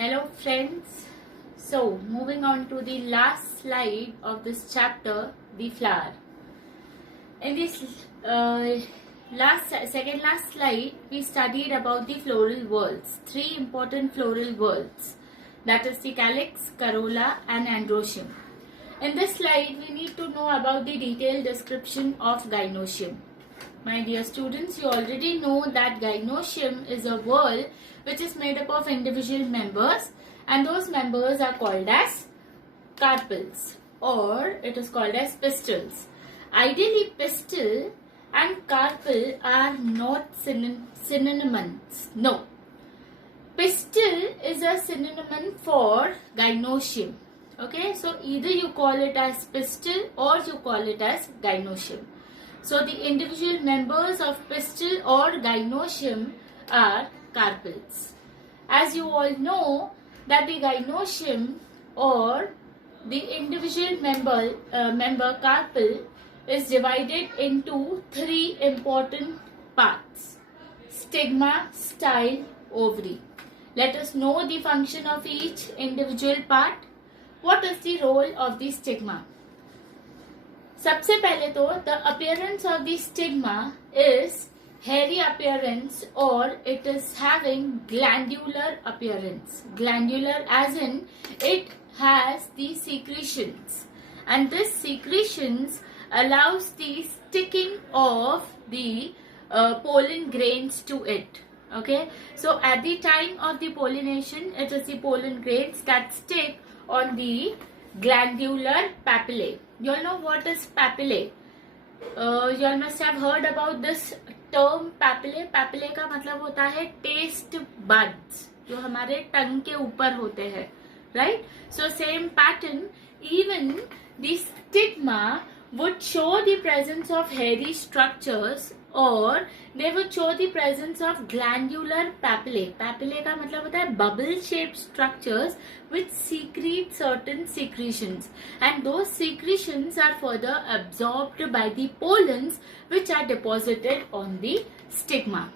Hello friends. So moving on to the last slide of this chapter, the flower. In this second last slide, we studied about the floral whorls. Three important floral whorls, that is the calyx, corolla and androecium. In this slide, we need to know about the detailed description of gynoecium. My dear students, you already know that gynoecium is a whorl which is made up of individual members, and those members are called as carpels, or it is called as pistils. Ideally, pistil and carpel are not synonyms. No. Pistil is a synonym for gynoecium. Okay, so either you call it as pistil or you call it as gynoecium. So the individual members of pistil or gynoecium are carpels. As you all know that the gynoecium or the individual member carpel is divided into three important parts: stigma, style, ovary. Let us know the function of each individual part. What is the role of the stigma? सबसे पहले तो the appearance of the stigma is hairy appearance, or it is having glandular appearance. Glandular as in it has the secretions, and this secretions allows the sticking of the pollen grains to it. Okay, so at the time of the pollination, it is the pollen grains that stick on the glandular papillae. You all know what is papillae. You all must have heard about this term papillae. Papillae का मतलब होता है taste buds, जो हमारे टंग के ऊपर होते हैं, right? So same pattern, even the stigma would show the presence of hairy structures, or they would show the presence of glandular papillae. Papillae का मतलब होता है bubble shaped structures which secrete certain secretions, and those secretions are further absorbed by the pollens which are deposited on the stigma.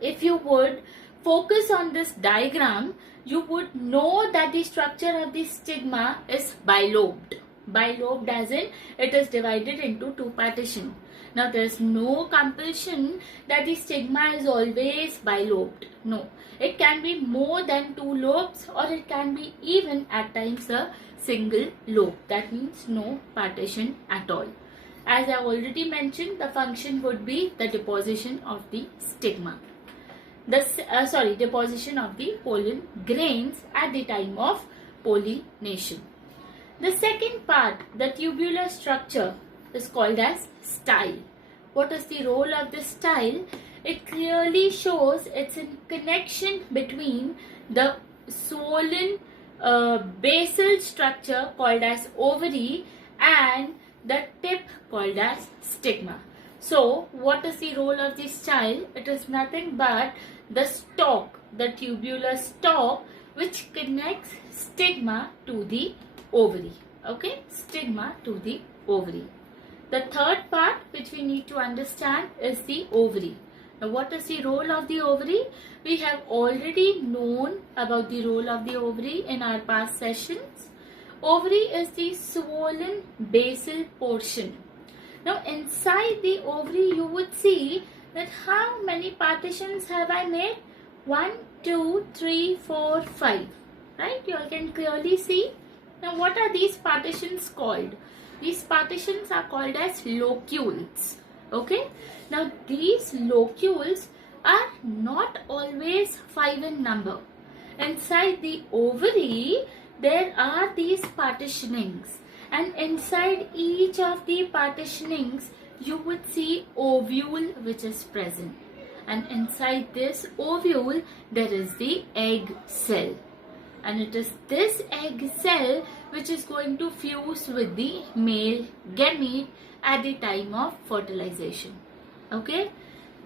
If you would focus on this diagram, you would know that the structure of the stigma is bilobed. Bilobed as in it is divided into two partitions. Now there is no compulsion that the stigma is always bilobed. No, it can be more than two lobes, or it can be even at times a single lobe. That means no partition at all. As I already mentioned, the function would be the deposition of the stigma. Deposition of the pollen grains at the time of pollination. The second part, the tubular structure, is called as style. What is the role of this style? It clearly shows it's in connection between the swollen basal structure called as ovary and the tip called as stigma. So, what is the role of the style? It is nothing but the stalk, the tubular stalk, which connects stigma to the ovary. Okay, stigma to the ovary. The third part which we need to understand is the ovary. Now, what is the role of the ovary? We have already known about the role of the ovary in our past sessions. Ovary is the swollen basal portion. Now, inside the ovary, you would see that how many partitions have I made? 1, 2, 3, 4, 5. Right? You all can clearly see. Now, what are these partitions called? These partitions are called as locules. Okay. Now, these locules are not always 5 in number. Inside the ovary, there are these partitionings, and inside each of the partitionings, you would see ovule which is present, and inside this ovule, there is the egg cell. And it is this egg cell which is going to fuse with the male gamete at the time of fertilization. Okay,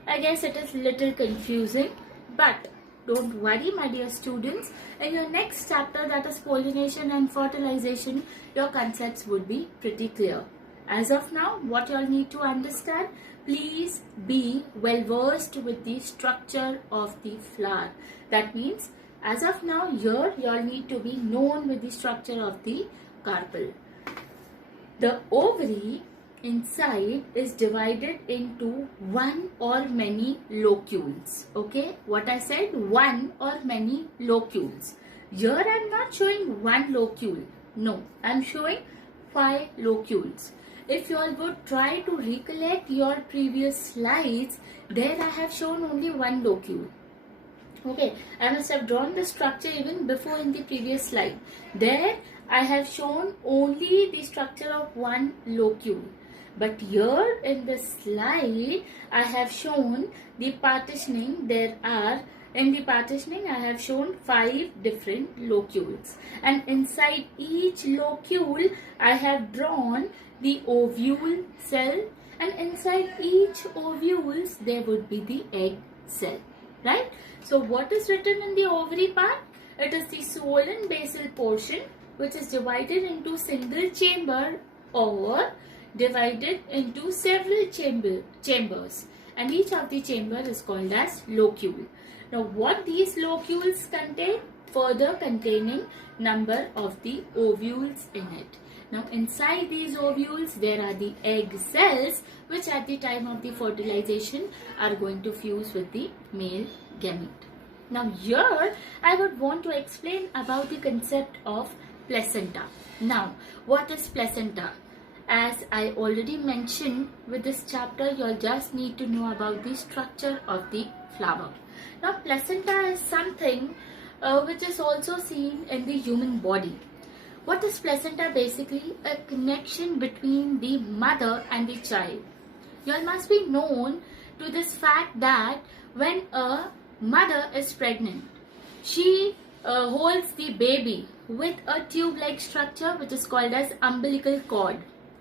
I guess it is little confusing, but don't worry, my dear students. In your next chapter, that is pollination and fertilization, your concepts would be pretty clear. As of now, what you all need to understand, please be well versed with the structure of the flower. That means as of now, here you all need to be known with the structure of the carpel. The ovary inside is divided into one or many locules. Okay, what I said, one or many locules. Here I am not showing one locule. No, I am showing 5 locules. If you all would try to recollect your previous slides, there I have shown only one locule. Okay, I must have drawn the structure even before in the previous slide. There I have shown only the structure of one locule. But here in the slide, I have shown the partitioning. In the partitioning, I have shown 5 different locules. And inside each locule, I have drawn the ovule cell. And inside each ovules, there would be the egg cell. Right? So what is written in the ovary part? It is the swollen basal portion, which is divided into single chamber or divided into several chambers, and each of the chamber is called as locule. Now what these locules contain? Further containing number of the ovules in it. Now inside these ovules there are the egg cells, which at the time of the fertilization are going to fuse with the male gamete. Now here I would want to explain about the concept of placenta. Now what is placenta? As I already mentioned, with this chapter you all just need to know about the structure of the flower. Now placenta is something which is also seen in the human body. What is placenta? Basically a connection between the mother and the child. You all must be known to this fact that when a mother is pregnant, she holds the baby with a tube-like structure which is called as umbilical cord.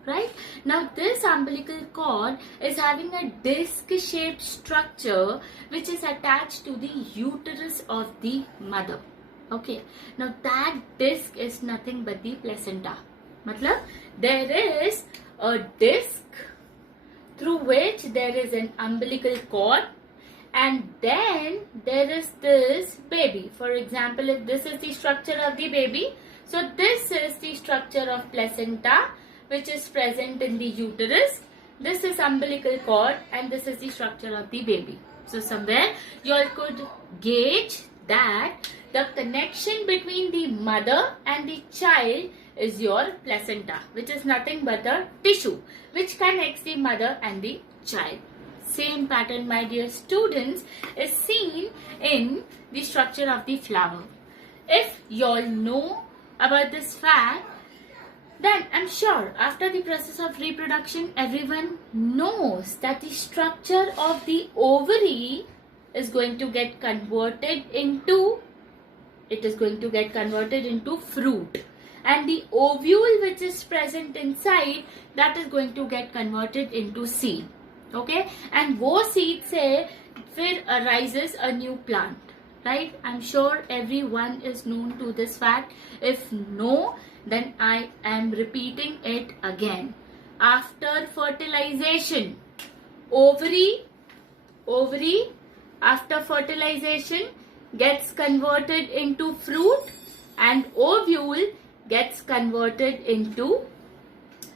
Right? Now this umbilical cord is having a disc-shaped structure which is attached to the uterus of the mother. Okay. Now that disc is nothing but the placenta. Matlab, there is a disc through which there is an umbilical cord, and then there is this baby. For example, if this is the structure of the baby, so this is the structure of placenta, which is present in the uterus. This is umbilical cord, and this is the structure of the baby. So somewhere you all could gauge that the connection between the mother and the child is your placenta, which is nothing but a tissue which connects the mother and the child. Same pattern, my dear students, is seen in the structure of the flower. If you all know about this fact, then I'm sure after the process of reproduction, everyone knows that the structure of the ovary is going to get converted into, fruit. And the ovule which is present inside, that is going to get converted into seed. Okay? And wo seed se fir arises a new plant. Right? I'm sure everyone is known to this fact. If no, then I am repeating it again. After fertilization, ovary after fertilization gets converted into fruit, and ovule gets converted into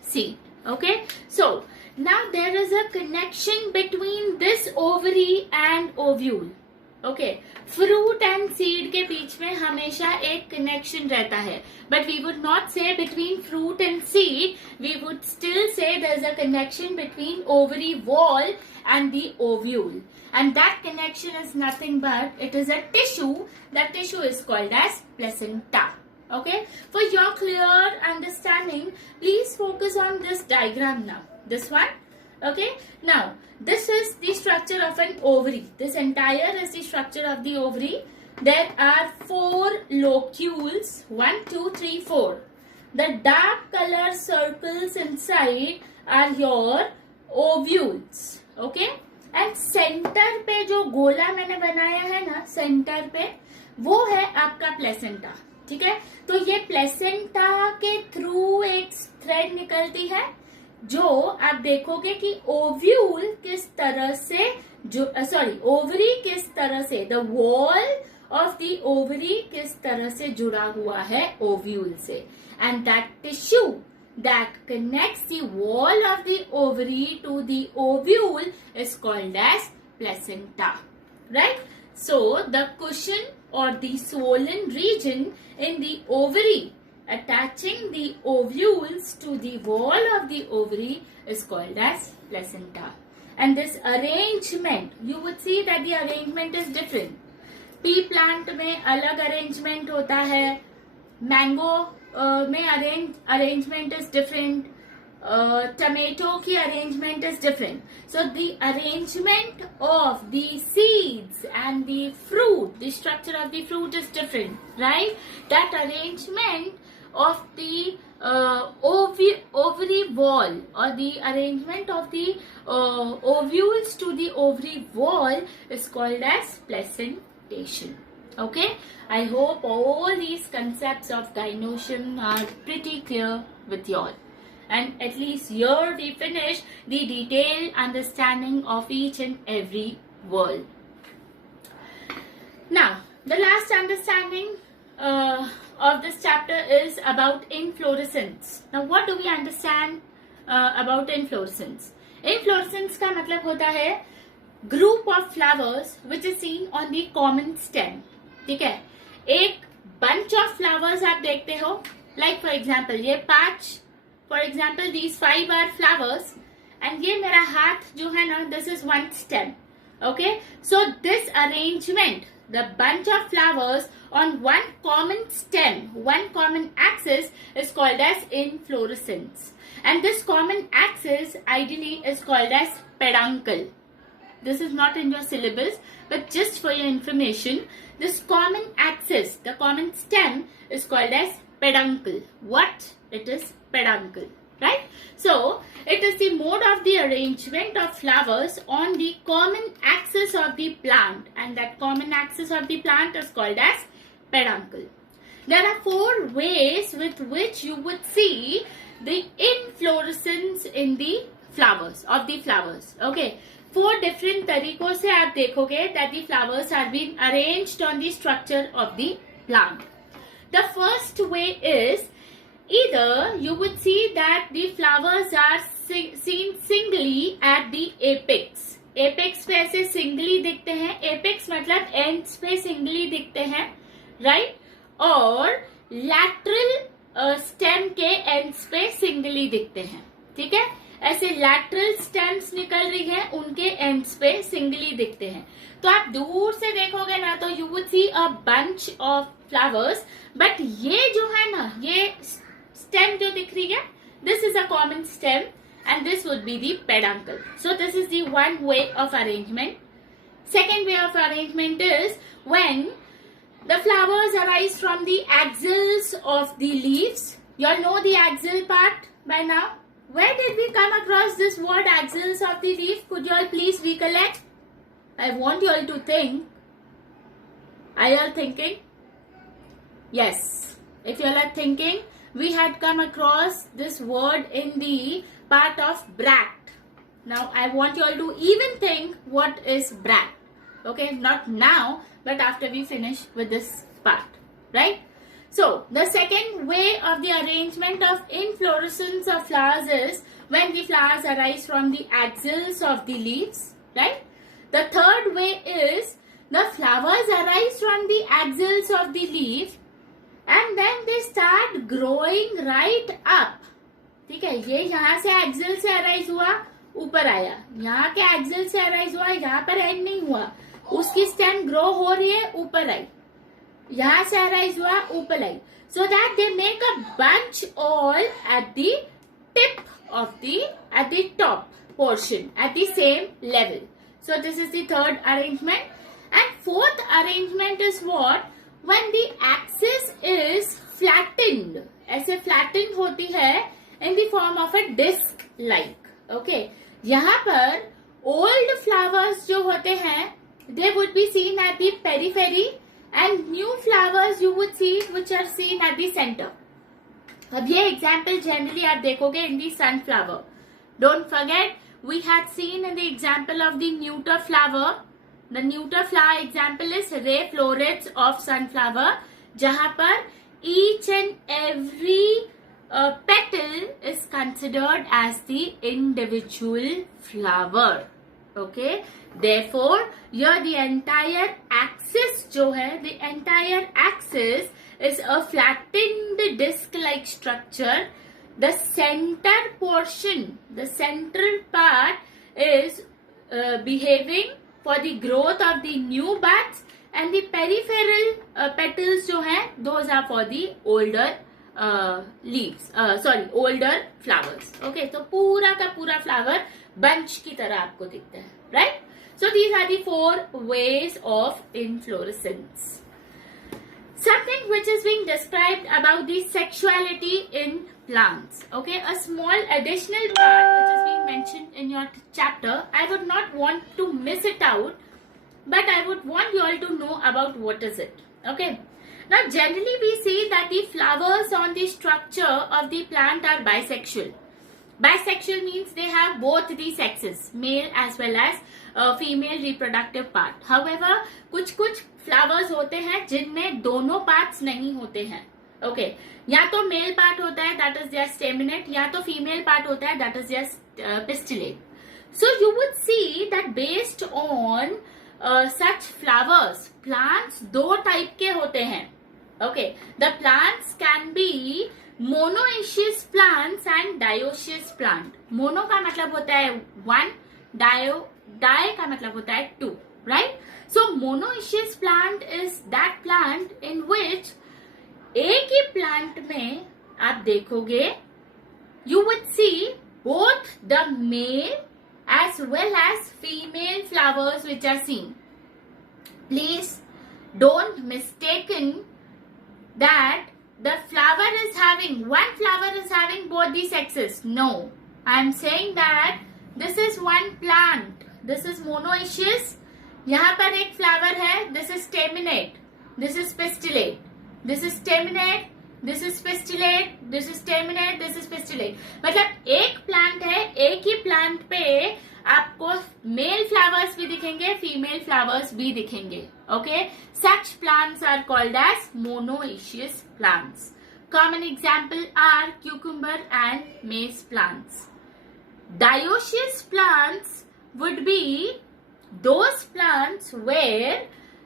seed. Okay, so now there is a connection between this ovary and ovule. Okay, fruit and seed के बीच में हमेशा एक connection रहता है. But we would not say between fruit and seed. We would still say there is a connection between ovary wall and the ovule. And that connection is nothing but it is a tissue. That tissue is called as placenta. Okay. For your clear understanding, please focus on this diagram now. This one. Okay. Now, this is the structure of an ovary. This entire is the structure of the ovary. There are 4 locules. 1, 2, 3, 4. The dark color circles inside are your ovules. Okay. And center पे जो गोला मैंने बनाया है ना, center पे वो है आपका placenta. ठीक है. तो ये placenta के through एक thread निकलती है, जो आप देखोगे कि ओव्यूल किस तरह से, जो ओवरी किस तरह से, the wall of the ovary किस तरह से जुड़ा हुआ है ovule से, and that tissue that connects the wall of the ovary to the ovule is called as placenta, right? So the cushion or the swollen region in the ovary attaching the ovules to the wall of the ovary is called as placenta. And this arrangement, you would see that the arrangement is different. Pea plant में अलग arrangement होता है, mango में arrangement is different, tomato की arrangement is different. So the arrangement of the seeds and the fruit, the structure of the fruit is different, right? That arrangement of the ovary wall or the arrangement of the ovules to the ovary wall is called as placentation. Okay, I hope all these concepts of gynoecium are pretty clear with you all, and at least here we finish the detailed understanding of each and every word. Now the last understanding of this chapter is about inflorescence. Now what do we understand about inflorescence? Inflorescence का मतलब होता है group of flowers which is seen on the common stem. ठीक है, एक bunch of flowers आप देखते हो, like for example ये 5, for example these 5 are flowers, and ये मेरा हाथ जो है ना, this is one stem. Okay, so this arrangement, the bunch of flowers on one common stem, one common axis is called as inflorescence, and this common axis ideally is called as peduncle. This is not in your syllabus, but just for your information, this common axis, the common stem, is called as peduncle. What? It is peduncle, right? So it is the mode of the arrangement of flowers on the common axis of the plant, and that common axis of the plant is called as peduncle. There are 4 ways with which you would see the inflorescence in the flowers, of the flowers. Okay, 4 different तरीकों से आप देखोगे that the flowers are being arranged on the structure of the plant. The first way is either you would see that the flowers are seen singly at the apex. Apex पे ऐसे singly दिखते हैं. Apex मतलब ends पे singly दिखते हैं, right? और lateral stem के ends पे singly दिखते हैं. ठीक है, ऐसे lateral stems निकल रही हैं, उनके ends पे singly दिखते हैं. तो आप दूर से देखोगे ना, तो you would see a bunch of flowers, but ये जो है ना, ये stem जो दिख रही है, this is a common stem, and this would be the peduncle. So this is the one way of arrangement. Second way of arrangement is when the flowers arise from the axils of the leaves. You all know the axil part by now. Where did we come across this word axils of the leaf? Could you all please recollect? I want you all to think. Are you all thinking? Yes. If you all are thinking, we had come across this word in the part of bract. Now I want you all to even think what is bract. Okay, not now, but after we finish with this part, right? So the second way of the arrangement of inflorescence of flowers is when the flowers arise from the axils of the leaves, right? The third way is the flowers arise from the axils of the leaf and then they start growing right up. ठीक है, ये यहाँ से axle से arise हुआ, ऊपर आया, यहाँ के एक्सिल से अराइज हुआ, यहाँ पर एंड नहीं हुआ, उसकी स्टेम ग्रो हो रही है, ऊपर आई, यहाँ से अराइज हुआ, ऊपर आई, so that they make a bunch all at the tip of at the top portion, at the same level. So this is the third arrangement. And fourth arrangement is what? When the axis is flattened, ऐसे flattened होती है in the form of a disc like. Okay, यहाँ पर old flowers जो होते हैं, they would be seen at the periphery, and new flowers you would see which are seen at the center. अब ये example generally आप देखोगे in the sunflower. Don't forget, we had seen in the example of the neuter flower The neuter flower example is ray florets of sunflower, जहाँ पर each and every petal is considered as the individual flower. Okay, therefore here the entire axis जो है, the entire axis is a flattened disc-like structure. The center portion, the central part is behaving for the growth of the new buds, and the peripheral petals जो हैं, those are for the older leaves, older flowers. Okay, so पूरा का पूरा flower bunch की तरह आपको दिखता है, right? So these are the 4 ways of inflorescence. Something which is being described about the sexuality in plants. Okay, a small additional part which is being mentioned in your chapter. I would not want to miss it out, but I would want you all to know about what is it. Okay. Now generally we see that the flowers on the structure of the plant are bisexual. Bisexual means they have both the sexes, male as well as female reproductive part. However, कुछ flowers होते हैं जिनमें दोनों parts नहीं होते हैं. Okay, या तो male part होता है, that is their staminate, या तो female part होता है, that is their pistillate. So you would see that based on such flowers, plants 2 type के होते हैं. Okay, the plants can be monoecious plants and dioecious plant. Mono का मतलब होता है 1, di का मतलब होता है 2, right? So monoecious plant is that plant in which एक ही plant में आप देखोगे, you would see both the male as well as female flowers which are seen. Please don't mistaken that the flower is having, one flower is having both the sexes. No, I am saying that this is one plant. This is monoecious. यहाँ पर एक flower है. This is staminate. This is pistillate. This is staminate. This is pistillate. This is staminate. This is pistillate. मतलब एक plant है. एक ही plant पे आपको male flowers भी दिखेंगे, female flowers भी दिखेंगे. Okay, such plants are called as monoecious plants. Common example are cucumber and maize plants. Dioecious plants would be those plants where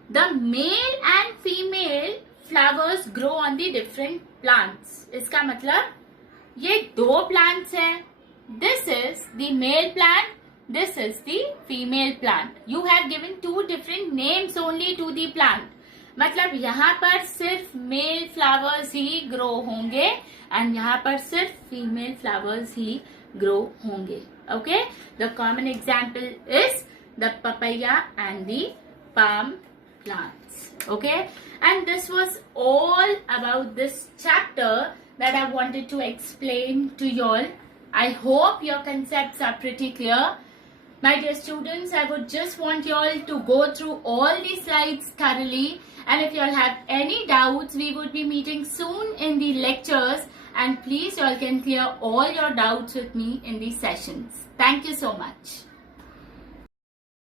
the male and female flowers grow on the different plants. इसका मतलब ये 2 plants हैं. This is the male plant. This is the female plant. You have given 2 different names only to the plant. मतलब यहाँ पर सिर्फ male flowers ही grow होंगे and यहाँ पर सिर्फ female flowers ही grow होंगे. Okay? The common example is the papaya and the palm plants. Okay? And this was all about this chapter that I wanted to explain to you all. I hope your concepts are pretty clear. My dear students, I would just want you all to go through all the slides thoroughly, and if you all have any doubts, we would be meeting soon in the lectures, and please you all can clear all your doubts with me in these sessions. Thank you so much.